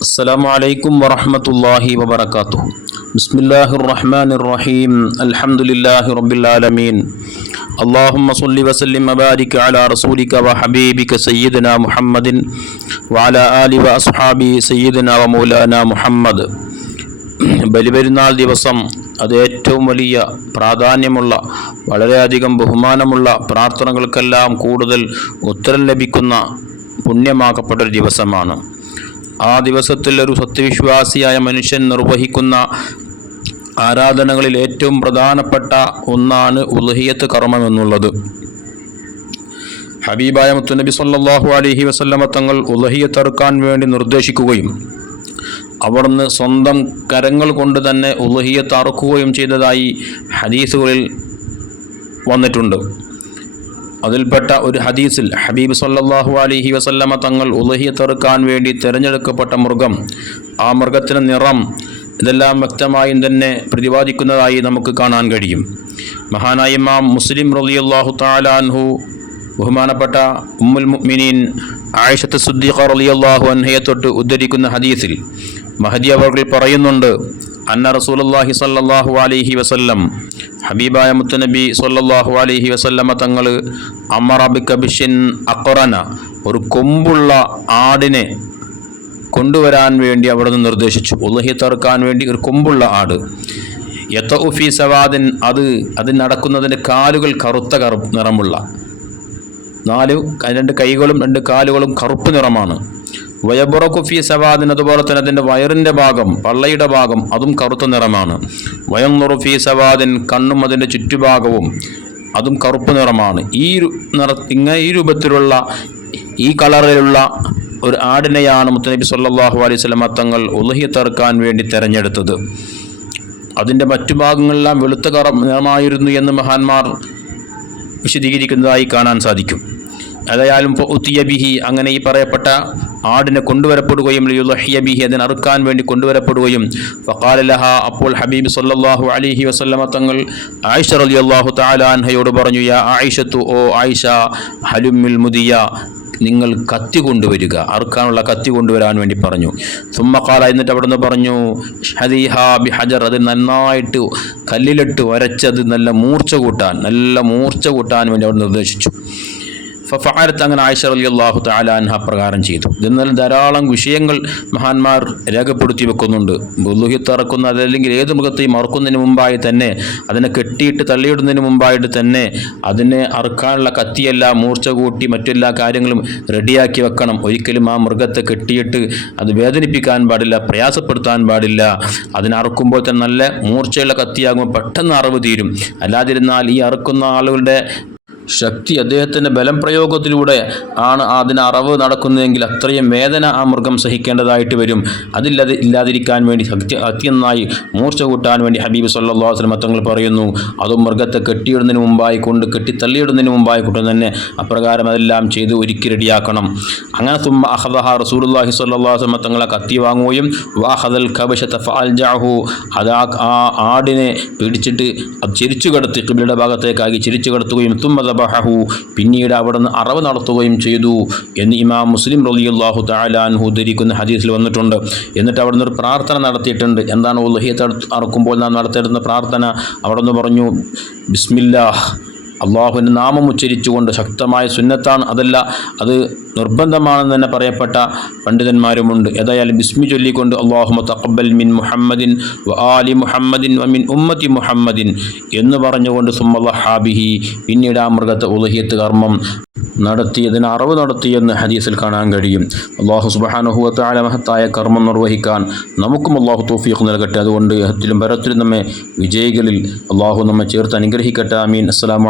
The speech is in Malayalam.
السلام عليكم ورحمة الله وبركاته بسم الله الرحمن الرحيم الحمد لله رب العالمين اللهم صل وسلم وبارك على رسولك وحبيبك سيدنا محمد وعلى آله وأصحابه سيدنا ومولانا محمد ബലിപെരുന്നാൾ ദിവസം അത് ഏറ്റവും വലിയ പ്രാധാന്യമുള്ള വളരെയധികം ബഹുമാനമുള്ള പ്രാർത്ഥനകൾക്കെല്ലാം കൂടുതൽ ഉത്തരം ലഭിക്കുന്ന പുണ്യമാക്കപ്പെട്ട ഒരു ദിവസമാണ് ആ ദിവസത്തിൽ ഒരു സത്യവിശ്വാസിയായ മനുഷ്യൻ നിർവഹിക്കുന്ന ആരാധനകളിൽ ഏറ്റവും പ്രധാനപ്പെട്ട ഒന്നാണ് ഉലഹിയത്ത് കർമ്മം എന്നുള്ളത്. ഹബീബായ മുത്തുനബി സല്ലാഹു അലഹി വസല്ലമ തങ്ങൾ ഉദഹിയത്തെറുക്കാൻ വേണ്ടി നിർദ്ദേശിക്കുകയും അവിടുന്ന് സ്വന്തം കരങ്ങൾ കൊണ്ട് തന്നെ ഉലഹിയത്ത് അറുക്കുകയും ചെയ്തതായി ഹദീസുകളിൽ വന്നിട്ടുണ്ട്. അതിൽപ്പെട്ട ഒരു ഹദീസിൽ ഹബീബ് സല്ലാഹു അലൈഹി വസല്ലമ തങ്ങൾ ഉലഹിയത്തെറുക്കാൻ വേണ്ടി തിരഞ്ഞെടുക്കപ്പെട്ട മൃഗം ആ മൃഗത്തിന് നിറം ഇതെല്ലാം വ്യക്തമായും തന്നെ പ്രതിപാദിക്കുന്നതായി നമുക്ക് കാണാൻ കഴിയും. മഹാനായ ഇമാം മുസ്ലിം റളിയല്ലാഹു താലാൻഹു ബഹുമാനപ്പെട്ട ഉമ്മുൽ മുഅ്മിനീൻ ആയിഷത്ത് സുദ്ദീഖ റളിയല്ലാഹു അൻഹയെ തൊട്ട് ഉദ്ധരിക്കുന്ന ഹദീസിൽ മഹദി അവർ പറയുന്നുണ്ട് അന്ന റസൂലുള്ളാഹി സ്വല്ലല്ലാഹു അലൈഹി വസല്ലം ഹബീബായ മുത്തനബി സ്വല്ലല്ലാഹു അലൈഹി വസല്ലമ തങ്ങൾ അമറബി കബിഷിൻ അഖറന ഒരു കൊമ്പുള്ള ആടിനെ കൊണ്ടുവരാൻ വേണ്ടി അവിടുന്ന് നിർദ്ദേശിച്ചു. ഉലഹി തറുക്കാൻ വേണ്ടി ഒരു കൊമ്പുള്ള ആട്. യത്ത ഉഫി സവാദിൻ അത് അത് നടക്കുന്നതിന്റെ കാലുകൾ കറുത്ത കറു നിറമുള്ള നാല് രണ്ട് കൈകളും രണ്ട് കാലുകളും കറുപ്പ് നിറമാണ്. വയബുറക്കുഫി സവാദിൻ അതുപോലെ തന്നെ അതിന്റെ വയറിന്റെ ഭാഗം പള്ളയുടെ ഭാഗം അതും കറുത്ത നിറമാണ്. വയന്നുറുഫി സവാദിൻ കണ്ണും അതിന്റെ ചുറ്റുഭാഗവും അതും കറുപ്പ് നിറമാണ്. ഈ നിറ ഇങ്ങനെ ഈ രൂപത്തിലുള്ള ഈ കളറിലുള്ള ഒരു ആടിനെയാണ് മുത്തനബി സല്ലാഹു അലൈഹി വസല്ലമ തങ്ങൾ ഉലഹിയത്തറുക്കാൻ വേണ്ടി തിരഞ്ഞെടുത്തത്. അതിന്റെ മറ്റു ഭാഗങ്ങളെല്ലാം വെളുത്ത കറ നിറമായിരുന്നു എന്ന് മഹാന്മാർ വിശദീകരിക്കുന്നതായി കാണാൻ സാധിക്കും. ഏതായാലും ഉത്തിയബിഹി അങ്ങനെ ഈ പറയപ്പെട്ട ആടിനെ കൊണ്ടുവരപ്പെടുകയും യുലഹിയബിഹി അതിനെ അറുക്കാൻ വേണ്ടി കൊണ്ടുവരപ്പെടുകയും. ഫക്കാലലഹ അപ്പോൾ ഹബീബ് സല്ലല്ലാഹു അലൈഹി വസല്ലമ തങ്ങൾ ആയിഷ റളിയല്ലാഹു തആല അൻഹയോട് പറഞ്ഞു യാ ആയിഷത്തു ഓ ആയിഷ ഹലുമിൽ മുദിയ നിങ്ങൾ കത്തി കൊണ്ടുവരിക. അറുക്കാനുള്ള കത്തി കൊണ്ടുവരാൻ വേണ്ടി പറഞ്ഞു. തുമ്മക്കാല എന്നിട്ട് അവിടുന്ന് പറഞ്ഞു ഹദീഹാ ബി ഹജർ അത് നന്നായിട്ട് കല്ലിലിട്ട് വരച്ചത് നല്ല മൂർച്ച കൂട്ടാൻ നല്ല മൂർച്ച കൂട്ടാൻ വേണ്ടി അവിടെ നിർദ്ദേശിച്ചു. ഫഫാരത്ത് അങ്ങനെ ആയിഷ അലി അള്ളാഹു താലാൻഹ പ്രകാരം ചെയ്തു. എന്നാൽ ധാരാളം വിഷയങ്ങൾ മഹാന്മാർ രേഖപ്പെടുത്തി വെക്കുന്നുണ്ട്. ബുല്ലുഹിത്ത് തറക്കുന്ന അതല്ലെങ്കിൽ ഏത് മൃഗത്തെയും അറുക്കുന്നതിന് മുമ്പായി തന്നെ അതിനെ കെട്ടിയിട്ട് തള്ളിയിടുന്നതിന് മുമ്പായിട്ട് തന്നെ അതിനെ അറുക്കാനുള്ള കത്തിയെല്ലാം മൂർച്ച കൂട്ടി മറ്റെല്ലാ കാര്യങ്ങളും റെഡിയാക്കി വെക്കണം. ഒരിക്കലും ആ മൃഗത്തെ കെട്ടിയിട്ട് അത് വേദനിപ്പിക്കാൻ പാടില്ല പ്രയാസപ്പെടുത്താൻ പാടില്ല. അതിനെ അറുക്കുമ്പോൾ തന്നെ നല്ല മൂർച്ചയുള്ള കത്തിയാകുമ്പോൾ പെട്ടെന്ന് അറിവ് തീരും. അല്ലാതിരുന്നാൽ ഈ അറുക്കുന്ന ആളുകളുടെ ശക്തി അദ്ദേഹത്തിന്റെ ബലം പ്രയോഗത്തിലൂടെ ആണ് അതിന് അറവ് നടക്കുന്നതെങ്കിൽ അത്രയും വേദന ആ മൃഗം സഹിക്കേണ്ടതായിട്ട് വരും. അതില്ലാതെ ഇല്ലാതിരിക്കാൻ വേണ്ടി ശക്തി അത്യന്നായി മൂർച്ച കൂട്ടാൻ വേണ്ടി ഹബീബ് സല്ലാ തങ്ങൾ പറയുന്നു. അതും മൃഗത്തെ കെട്ടിയിടുന്നതിന് മുമ്പായി കൊണ്ട് കെട്ടി തള്ളിയിടുന്നതിന് മുമ്പായി കൊണ്ട് തന്നെ അപ്രകാരം അതെല്ലാം ചെയ്ത് ഒരുക്കി റെഡിയാക്കണം. അങ്ങനെ തുമ്പ അഹദഹ അലൈഹി വസല്ലം തങ്ങളെ കത്തി വാങ്ങുകയും വാഹദൽ കബശത ഫാൽജാഹു അത് ആ ആടിനെ പിടിച്ചിട്ട് ചിരിച്ചു കടത്തി കിബിലയുടെ ഭാഗത്തേക്കാക്കി ചിരിച്ചു കടത്തുകയും തുമ്മദബഹു പിന്നീട് അവിടുന്ന് അറവ് നടത്തുകയും ചെയ്തു എന്ന് ഇമാം മുസ്ലിം റളിയല്ലാഹു താലാൻഹു ധരിക്കുന്ന ഹദീസിൽ വന്നിട്ടുണ്ട്. എന്നിട്ട് അവിടുന്ന് ഒരു പ്രാർത്ഥന നടത്തിയിട്ടുണ്ട്. എന്താണ് ഉലഹിയത്ത് അറക്കുമ്പോൾ നാം നടത്തിയിരുന്ന പ്രാർത്ഥന? അവിടുന്ന് പറഞ്ഞു ബിസ്മില്ലാഹ്. അള്ളാഹുവിന്റെ നാമം ഉച്ചരിച്ചുകൊണ്ട് ശക്തമായ സുന്നത്താണ്. അതല്ല അത് നിർബന്ധമാണെന്ന് തന്നെ പറയപ്പെട്ട പണ്ഡിതന്മാരുമുണ്ട്. ഏതായാലും ബിസ്മി ചൊല്ലിക്കൊണ്ട് അള്ളാഹുമ തഖബ്ബൽ മിൻ മുഹമ്മദിൻ വ ആലി മുഹമ്മദിൻ വ മിൻ ഉമ്മത്തി മുഹമ്മദിൻ എന്ന് പറഞ്ഞുകൊണ്ട് സുമ്മഹാബിഹി പിന്നീട് ആ മൃഗത്തെ ഉലഹിയത്ത് കർമ്മം നടത്തി അതിന് അറിവ് നടത്തിയെന്ന് ഹദീസിൽ കാണാൻ കഴിയും. അള്ളാഹു സുബഹാനുഹുവത്തായ മഹത്തായ കർമ്മം നിർവഹിക്കാൻ നമുക്കും അള്ളാഹു തോഫീഖ് നൽകട്ടെ. അതുകൊണ്ട് ഹത്തിലും പരത്തിലും നമ്മെ വിജയികളിൽ അള്ളാഹു നമ്മെ ചേർത്ത് അനുഗ്രഹിക്കട്ടെ. അമീൻ അസ്സലാമു